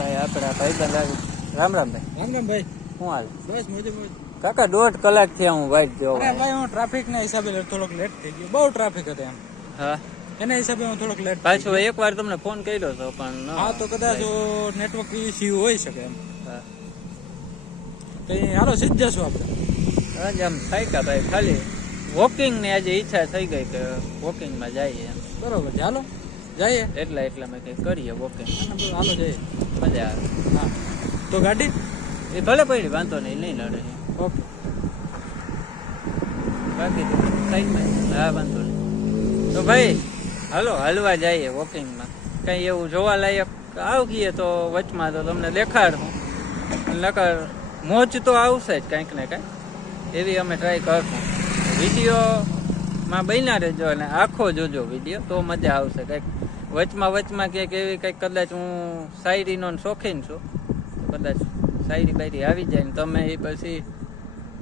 ભાઈ આપણા ભાઈબંધ આવી. રામ રામ ભાઈ. રામ રામ ભાઈ. શું હાલ? બસ મજે મજ. કાકા 1.5 કલાક થી હું વાઈટ જોઉં. અરે ભાઈ હું ટ્રાફિક ના હિસાબે થોડોક લેટ થઈ ગયો. બહુ ટ્રાફિક હતો એમ. હા એના હિસાબે હું થોડોક લેટ. પાછો એકવાર તમને ફોન કર્યો હતો પણ હા તો કદાચ નેટવર્ક ઇશ્યુ હોઈ શકે એમ. હા તો હાલો સીધ જશું આપણે. આજે આમ થાક્યા ભાઈ, ખાલી વોકિંગ ની આજે ઈચ્છા થઈ ગઈ કે વોકિંગ માં જઈએ એમ. બરોબર છે, હાલો જઈએ. એટલે મેં કઈ કરીએ વોકિંગ. હાલો જઈએ, મજા આવે. હા તો ગાડી એ ભલે પડી, વાંધો નહીં, નહીં લડે. ઓકે બાકી સાઈડમાં. હા વાંધો નહીં. તો ભાઈ હાલો હાલવા જઈએ વોકિંગમાં. કંઈ એવું જોવા લાયક આવીએ તો વચમાં તો તમને દેખાડું. નકર મોજ તો આવશે જ કંઈક ને કંઈક, એવી અમે ટ્રાય કરશું. વિડીયોમાં બન્યા રહેજો અને આખો જોજો વિડીયો, તો મજા આવશે. કંઈક વચમાં ક્યાંક એવી કંઈક કદાચ હું શાયરીનો શોખીન છું, કદાચ શાયરી બાયરી આવી જાય ને તમે એ પછી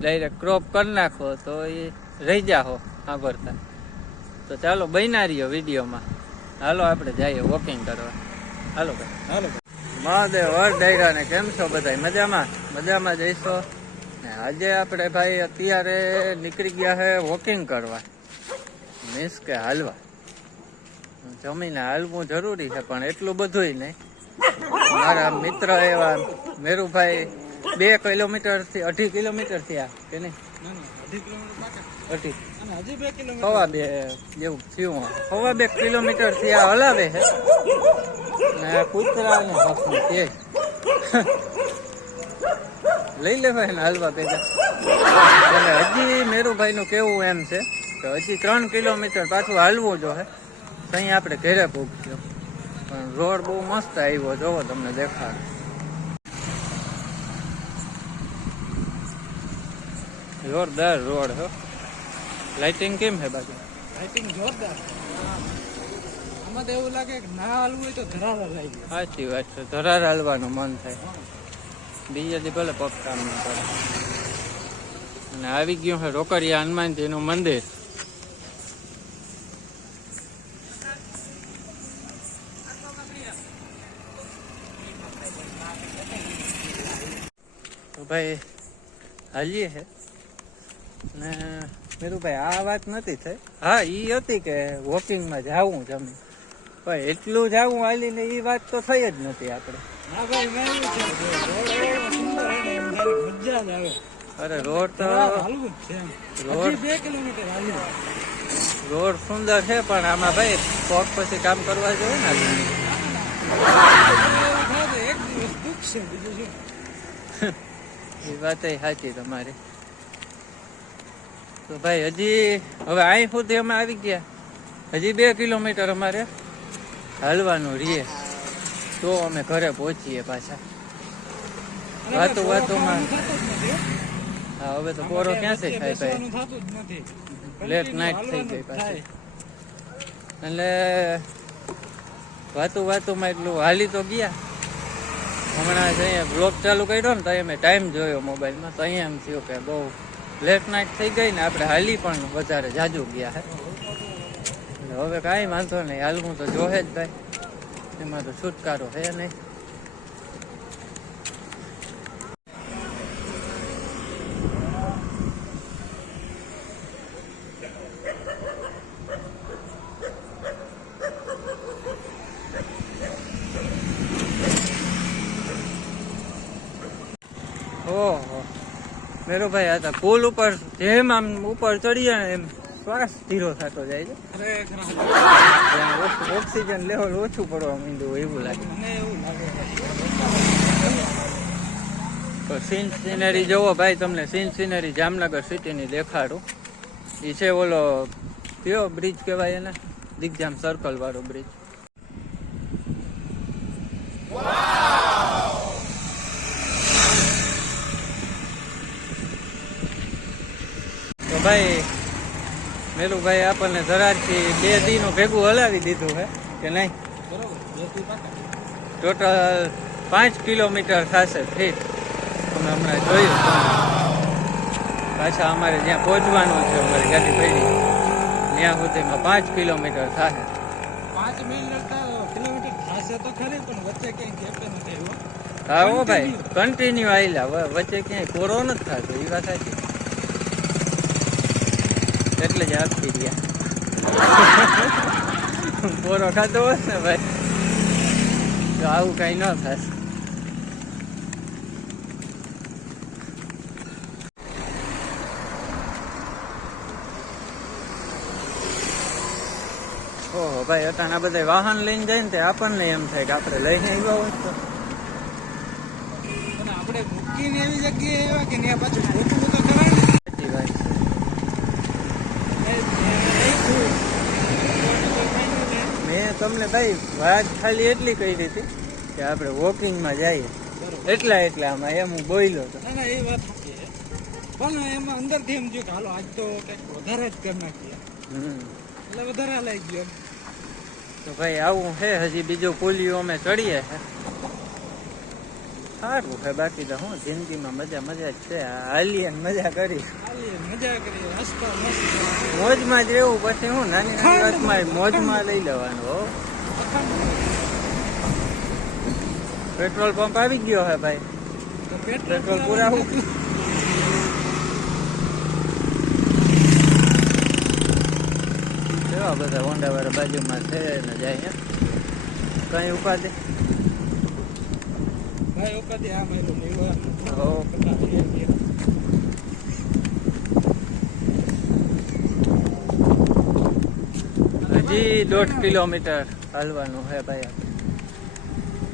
ડાયરેક્ટ ક્રોપ કરી નાખો તો એ રહી જાઓ સાંભળતા. તો ચાલો બન્યા રહ્યો વિડીયોમાં. હાલો આપણે જઈએ વોકિંગ કરવા. હાલો ભાઈ, હાલો. મહાદેવ હર ડાયરા ને કેમ છો બધા? મજામાં જઈશો ને. આજે આપણે ભાઈ અત્યારે નીકળી ગયા છે વોકિંગ કરવા, મીન્સ કે હાલવા. જમીને હાલવું જરૂરી છે પણ એટલું બધું નહીં. મારા મિત્ર એવા મેરુભાઈ 2 કિલોમીટર થી 2.5 કિલોમીટર થયા કે નહીં? 2.5 સવા 2 જેવું થયું. સવા 2 કિલોમીટર થી આ હલાવે છે ને કૂતરા ને હસવું કે લઈ લેવાય ને હાલવા ભેગા. એટલે હજી મેરુભાઈ નું કેવું એમ છે કે હજી 3 કિલોમીટર પાછું હાલવું જો હે. અહીં આપણે ઘરે પહોંચ્યો પણ રોડ બહુ મસ્ત આવ્યો, જોવો તમને દેખાડ. જોરદાર રોડ હો. લાઇટિંગ કેમ છે બાકી? લાઇટિંગ જોરદાર. આમાં તો એવું લાગે કે ના હાલવું હોય તો ધરારા લાગી ગયો. સાચી વાત છે, ધરાર હાલવાનું મન થાય. બીજા દી ભલે પગ કામ ન કરે. અને આવી ગયું છે રોકડિયા હનુમાનજી નું મંદિર. તો ભાઈ હાલીએ છે ને મેરુભાઈ આ વાત નથી થઈ. હા ઈ હતી કે વોકિંગમાં જાવું જમી, પણ એટલું જાવું હાલીને એ વાત તો થઈ જ નથી આપણે. ના ભાઈ મેં એવું છે સુંદર હે ને એમ મજા જ આવે. અરે રોડ તો હાલવું જ છે એમ. રોડ 2 કિલોમીટર હાલ્યું. રોડ સુંદર છે પણ આમાં ભાઈ પગ પછી કામ કરવા જોઈએ ને. એક દિવસ દુઃખ છે, બીજું શું. એ વાત સાચી તમારી. તો ભાઈ હજી હવે અહીં સુધી અમે આવી ગયા, હજી 2 કિલોમીટર અમારે હાલવાનું રહીએ તો અમે ઘરે પહોંચીએ પાછા. વાતોમાં હા હવે તો પોરો ક્યાંથી થાય ભાઈ, લેટ નાઇટ થઈ ગઈ પાછી. એટલે વાતોમાં એટલું હાલી તો ગયા. હમણાં જ અહીંયા બ્લોગ ચાલુ કર્યો ને તો અમે ટાઈમ જોયો મોબાઈલમાં, તો અહીંયા એમ થયું કે બહુ લેટ નાઇટ થઈ ગઈ ને આપણે હાલી પણ વધારે જાજુ ગયા હે. એટલે હવે કાંઈ વાંધો નહીં, હાલવું તો જોહે જ ભાઈ, એમાં તો છુટકારો હે નહીં. ઓહો મેરુભાઈ આ પુલ ઉપર જેમ આમ ઉપર ચડીએ ને એમ શ્વાસ ધીરો થતો જાય છે. ઓક્સિજન લેવલ ઓછું પડવા માંડ્યું એવું લાગે. સીન સિનરી જોવો ભાઈ, તમને સીન સિનરી જામનગર સિટીની દેખાડું. એ છે ઓલો કયો બ્રિજ કહેવાય એને, દિગ્જામ સર્કલ વાળો બ્રિજ. તો ભાઈ મેલુભાઈ આપણને ધરારથી 2 દીનું ભેગું હલાવી દીધું છે કે નહીં? ટોટલ 5 કિલોમીટર થશે ફીટ. તમે હમણાં જોયું. પાછા અમારે જ્યાં પહોંચવાનું છે અમારી ગાડી પડી ત્યાં સુધીમાં 5 કિલોમીટર થશે. 5 કિલોમીટર થશે તો ખરી, પણ વચ્ચે કઈ ગેપ નથી આવ્યો. હા હો ભાઈ કન્ટિન્યુ આવેલા વચ્ચે ક્યાંય કોરો નથી થતો એ વાત સાચી એટલે જ આપતી રહ્યા કોરો ખાતો હોત ને ભાઈ તો આવું કઈ ન થાય ઓહો ભાઈ અટાણા બધા વાહન લઈને જાય ને તે આપણને એમ થાય કે આપણે લઈને આવ્યા હોત તો અને આપણે મૂકીને એવી જગ્યાએ એવા કે ત્યાં પાછું ગોતવું તો કરાય ને. સાચી વાત મેં તમને ભાઈ વાત ખાલી એટલી કહી હતી કે આપણે વોકિંગમાં જઈએ એટલા આમાં એમ હું બોલ્યો હતો ના ના એ વાત સાચી છે પણ એમાં અંદરથી એમ થયું કે હાલો આજ તો કંઈક વધારે જ કરી નાખીએ એટલે વધારે લઈ ગયો એમ. તો ભાઈ આવું છે હજી બીજું પુલિયો અમે ચડીએ છે સારું છે બાકી તો હું જિંદગીમાં મજા જ છે હાલીએ ને મજા કરી હાલીએ, મજા કરીએ, હસતા મસ્ત મોજમાં જ રહેવું પછી હું નાની નાની વાતમાં મોજમાં લઈ લેવાનું હો પેટ્રોલ પંપ આવી ગયો હે ભાઈ તો પેટ્રોલ પૂરા હું કેવા બધા હોન્ડા વાળા બાજુમાં છે ને જાય કઈ ઉપાધિ ભાઈ વખતે આ માર્યું લેવા હો હજી 1.5 કિલોમીટર હાલવાનું હે ભાઈ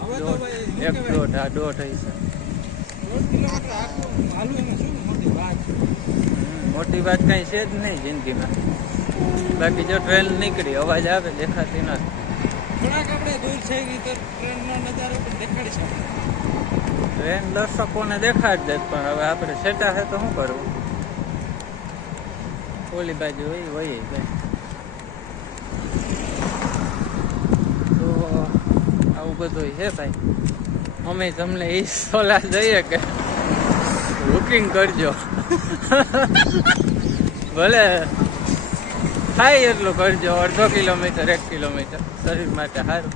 હવે તો ભાઈ શું એક કહેવાય? દોઢ આ દોઢ હશે 1.5 કિલોમીટર આખું હાલવું એમાં શું મોટી વાત છે. મોટી વાત કઈ છે જ નહીં જિંદગીમાં બાકી જો ટ્રેન નીકળી અવાજ આવે દેખાતી નથી થોડાક આપણે દૂર છે એ તો ટ્રેનનો નજારો પણ દેખાડી શકે. ટ્રેન દર્શકોને દેખાડ દે પણ હવે આપણે સેટા છે તો શું કરવું ઓલી બાજુ હોય ભાઈ તો આવું બધું છે ભાઈ અમે તમને એ સલાહ દઈએ કે બુકિંગ કરજો ભલે થાય એટલું કરજો 1/2 કિલોમીટર 1 કિલોમીટર શરીર માટે સારું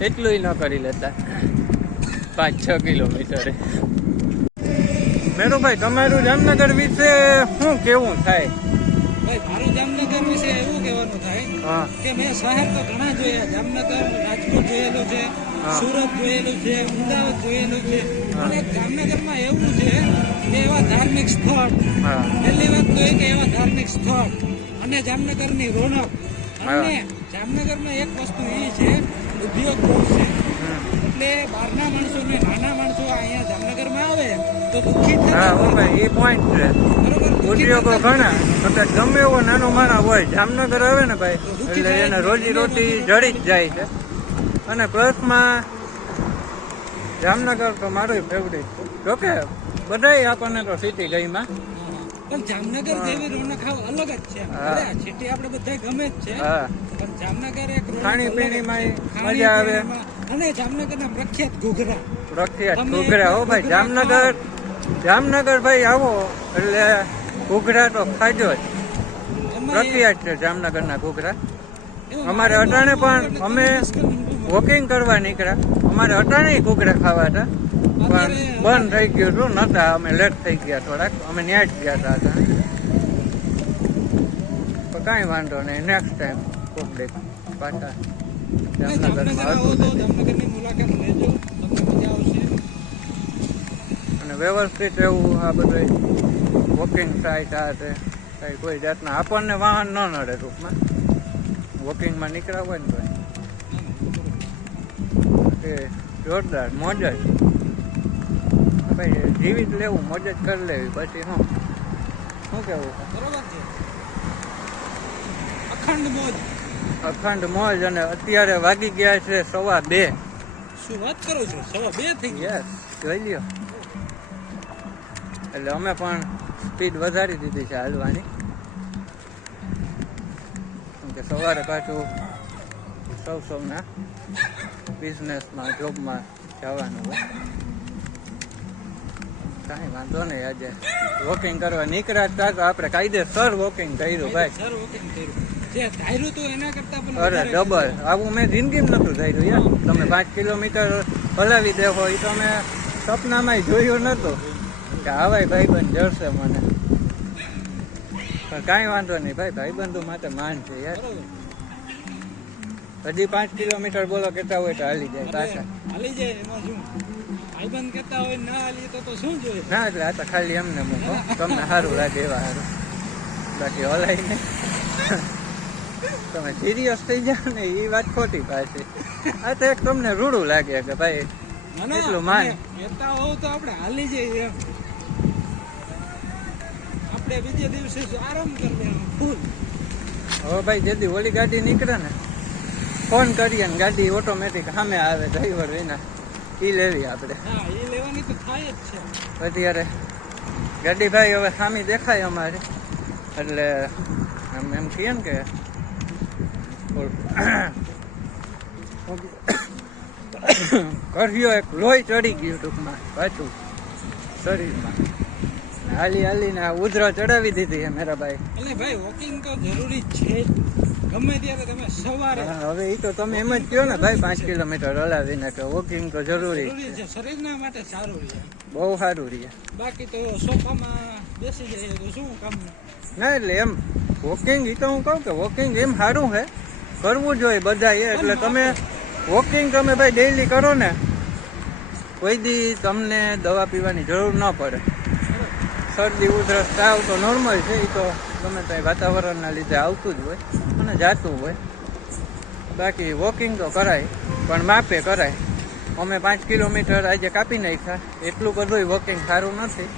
એટલું ન કરી લેતા 5-6 કિલોમીટર મેરુભાઈ તમારું જામનગર વિશે શું કેવું થાય ભાઈ મારું જામનગર વિશે એવું કહેવાનું થાય હા કે મેં શહેર તો ઘણા જોયા જામનગર રાજકોટ જોયેલું છે હા. સુરત જોયેલું છે અમદાવાદ જોયેલું છે હા. અને જામનગરમાં એવું છે કે એવા ધાર્મિક સ્થળ હા પહેલી વાત તો એ કે એવા ધાર્મિક સ્થળ અને જામનગરની રોનક અને જામનગરમાં એક વસ્તુ એ છે ઉદ્યોગ બહુ છે એટલે બહારના માણસો ને નાના માણસો અહીંયા જામનગરમાં આવે તો દુઃખી હા થતા હો ભાઈ એ પોઈન્ટ છે બરોબર દુઃખી ઉદ્યોગો થતા ઘણા કદાચ ગમે એવો નાનો માણા હોય જામનગર આવે ને ભાઈ એટલે એને રોજી રોટી જડી જ જાય છે અને પ્લસમાં જામનગર તો મારું ફેવરિટ છે જોકે બધાય આપણને તો સિટી ગઈમાં પણ જામનગર જેવી રોનક હાવ અલગ જ છે હા. ભલે સિટી આપણે બધા ગમે જ છે હા પણ જામનગર એક રોનક ખાણીપીણીમાં અલગ જ છે. મજા આવે. ખાણીપીણીમાં અને જામનગરના પ્રખ્યાત ઘૂઘરા પ્રખ્યાત તમે ઘૂઘરા હો ભાઈ જામનગર ભાઈ આવો એટલે ઘૂઘરા તો ખાજો જ એમાં પ્રખ્યાત છે જામનગરના ઘૂઘરા એવું અમારે મારું અટાણે બહુ પણ એટલે અમે તમે મુશ્કેલ અનુભવ. વોકિંગ કરવા નીકળ્યા અમારે અટાણે ઘૂઘરા ખાવા હતા પણ બંધ થઈ ગયું હતું નતા અમે લેટ થઈ ગયા થોડાક અમે ન્યા જ ગયા હતા અટાણે પણ કાંઈ વાંધો નહીં નેક્સ્ટ ટાઈમ કોક ડે પાછા જામનગર જામનગરમાં આવો હતું તો જામનગરની મુલાકાત લેજો તમને મજા આવશે અને વ્યવસ્થિત એવું આ બધું વોકિંગ સાઇટ આ છે કઈ કોઈ જાતના આપણને વાહન ન નડે ટૂંકમાં વોકિંગમાં નીકળ્યા હોય ને ભાઈ એ જોરદાર મોજ જ ભાઈ જીવી જ લેવું મોજ જ કરી લેવી પછી શું કેવું બરોબર છે અખંડ મોજ અખંડ મોજ અને અત્યારે વાગી ગયા છે 2:15 શું વાત કરો છો 2:15 થઈ ગયા યસ જોઈ લ્યો એટલે અમે પણ સ્પીડ વધારી દીધી છે હાલવાની કેમ કે સવારે પાછું સૌના બિઝનેસમાં જોબમાં જવાનું હોય કાંઈ વાંધો નહીં આજે વોકિંગ કરવા નીકળ્યા હતા તો આપણે કાયદેસર વોકિંગ કર્યું ભાઈ સર વોકિંગ કર્યું જે ધાર્યું તો એના કરતા પણ અરે વધારે ડબલ આવું મેં જિંદગીમાં નતું ધાર્યું યાર તમે 5 કિલોમીટર હલાવી દેવો એ તો અમે સપનામાં જોયું નતું કે આવાય ભાઈબંધ જડશે મને, પણ કાંઈ વાંધો નહીં ભાઈ, ભાઈબંધો માટે માન છે યાર. હજી 5 કિલોમીટર બોલો કેટલા હોય તો હાલી જાય પાછા. હાલી જાય એમાં શું, ભાઈબંધ કરતા હોય ના હાલીએ તો શું જોઈએ. ના એટલે આ તો ખાલી એમને મૂકો, તમને સારું લાગે એવા સારું, બાકી હલાય નહીં. તમે સિરિયસ થઈ જાઓ ને એ વાત ખોટી પાછી. આ તો એક તમને રૂડું લાગે કે ભાઈ એટલું માન કહેતા હોવ તો આપણે હાલી જઈએ એમ. આપણે બીજે દિવસે આરામ કરી લેવાનું ફૂલ. હવે ભાઈ જેથી ઓલી ગાડી નીકળે ને ફોન કરીએ ને ગાડી ઓટોમેટિક સામે આવે ડ્રાઈવર વિના, એ લેવી આપણે. હા એ લેવાની તો થાય જ છે. અત્યારે ગાડી ભાઈ હવે સામે દેખાય અમારે, એટલે એમ કહીએ ને કે કર્યો એક લોહી ચડી ગયું ટૂંકમાં પાછું શરીરમાં. હાલી હાલીને ઉધરા ચડાવી દીધી છે મેરા ભાઈ. એટલે ભાઈ વોકિંગ તો જરૂરી છે જ. ગમે ત્યારે તમે સવારે. હવે એ તો તમે એમ જ કહો ને ભાઈ 5 કિલોમીટર હલાવીને કે વોકિંગ તો જરૂરી છે. શરીરના માટે સારું રહે, બહુ સારું રહે. બાકી તો સોફામાં બેસી જઈએ તો શું કામ. ના એટલે એમ વોકિંગ એ તો હું કહું કે વોકિંગ એમ સારું છે, કરવું જોઈએ બધાએ. એટલે તમે વોકિંગ તમે ભાઈ ડેઈલી કરો ને, કોઈ દી તમને દવા પીવાની જરૂર ન પડે. શરદી ઉધરસ તાવ તો નોર્મલ છે, એ તો ગમે ત્યાં વાતાવરણના લીધે આવતું જ હોય અને જાતું હોય. બાકી વોકિંગ તો કરાય પણ માપે કરાય. અમે 5 કિલોમીટર આજે કાપી નાખ્યા, એટલું બધું વોકિંગ સારું નથી.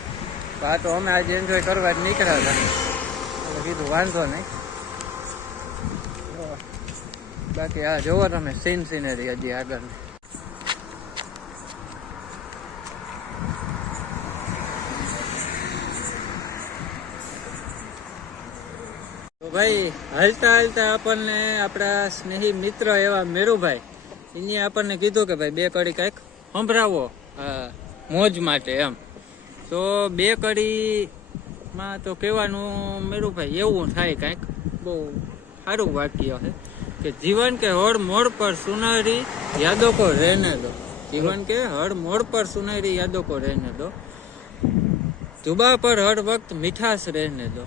આ તો અમે આજે એન્જોય કરવા જ નીકળ્યા હતા, એટલે કીધું વાંધો નહીં. બાકી આ જોવો તમે સીનરી હજી આગળ. તો ભાઈ હાલતા હાલતા આપણને આપણા સ્નેહી મિત્ર એવા મેરુભાઈ એને આપણને કીધું કે ભાઈ 2 કડી કંઈક સંભળાવો મોજ માટે એમ. તો 2 કડીમાં તો કહેવાનું મેરુભાઈ એવું થાય કંઈક બહુ સારું વાક્ય છે કે જીવન કે હળ મોડ પર સુનहरी यादों को रहने दो, जीवन के हर मोड़ पर सुनहरी यादों को रहने दो, जुबा पर हर वक्त मिठास रहने दो,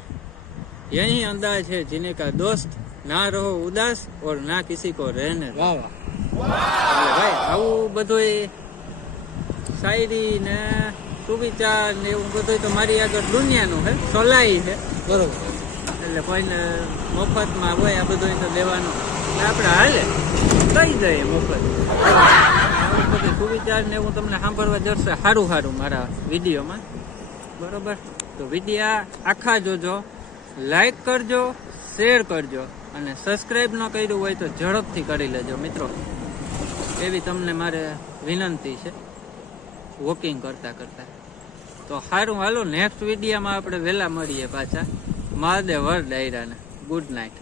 यही अंदाज है जीने का दोस्त, ना रहो उदास और ना किसी को रहने दो. વાહ વાહ. ભાઈ આવું બધું શાયરી ને સુવિચાર ને એવું બધું તો મારી આગળ દુનિયાનું છે, સોલાઈ છે બરોબર. એટલે કોઈને મફતમાં હોય આ બધું તો દેવાનું આપણે હાલે કઈ દઈએ મફત. આવું બધું સુવિચાર ને એવું તમને સાંભળવા જશે સારું સારું મારા વિડીયોમાં, બરોબર. તો વિડીયો આખા જોજો, લાઈક કરજો, શેર કરજો અને સબસ્ક્રાઈબ ન કર્યું હોય તો ઝડપથી કરી લેજો મિત્રો, એવી તમને મારે વિનંતી છે વોકિંગ કરતા કરતા. તો સારું હાલો, નેક્સ્ટ વિડીયોમાં આપણે વહેલા મળીએ પાછા. મહાદેવ હર ડાયરાને. Good night.